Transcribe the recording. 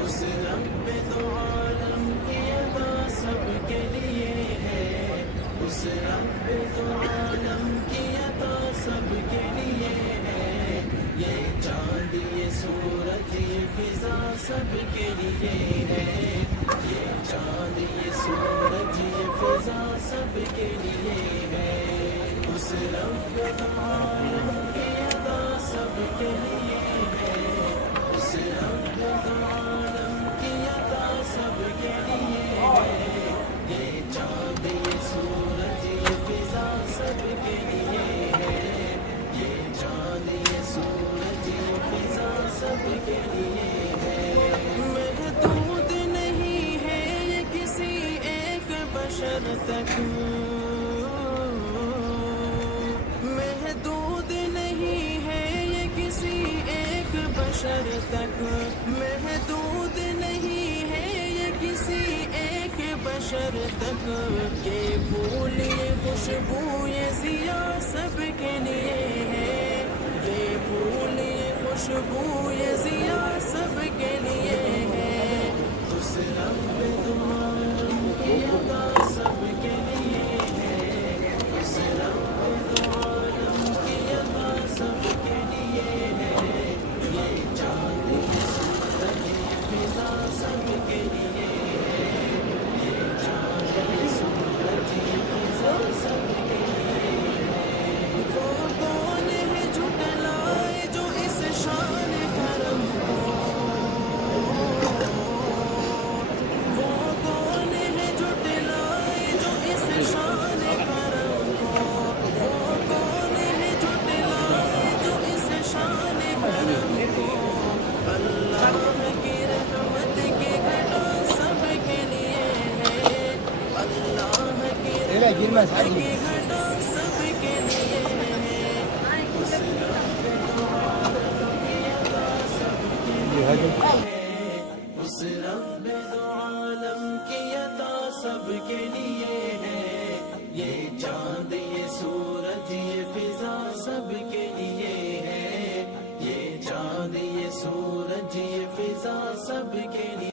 اس رب دو عالم کی ادا سب کے لیے ہے، اس رب دو عالم کی عطا سب کے لیے ہے، یہ چاند یہ سورج یہ فضا سب کے لیے ہے، یہ چاند یہ سورج یہ فضا سب کے لیے ہے، اس رب دو عالم کی عطا سب کے لیے ہے، اس رب دو عالم کی عطا سب کے لیے ہے، یہ چاند یہ سورج یہ فضا سب کے لیے ہے، یہ چاند یہ سورج یہ فضا سب کے لیے ہے، محدود نہیں ہے یہ کسی ایک بشر تک، محدود نہیں ہے یہ کسی ایک بشر تک، محدود نہیں ہے یہ کسی ایک بشر تک، کہ پھول یہ خوشبو یہ ضیا سب کے لیے ہے، یہ پھول یہ خوشبو یہ ضیا سب کے لیے ہے، اس رب دو عالم کی عطا سب کے لیے ہے، اس رب دو عالم کی عطا سب کے لیے ہے، یہ چاند یہ سورج یہ فضا سب کے لیے ہے، یہ چاند یہ سورج یہ فضا سب کے لیے ہے، وہ کون ہے جھٹلائے جو اس شان کرم کو، وہ کون ہے جھٹلائے جو اس شان کرم کو، وہ کون ہے جھٹلائے جو اس شان کرم کو، اللہ کی رحمت کے گھٹا سب کے لیے ہے، اللہ کی رحمت کے گھٹا سب کے لیے ہے، اس رب دو عالم کی عطا سب کے لیے ہے، اس رب دو عالم کی عطا سب کے لیے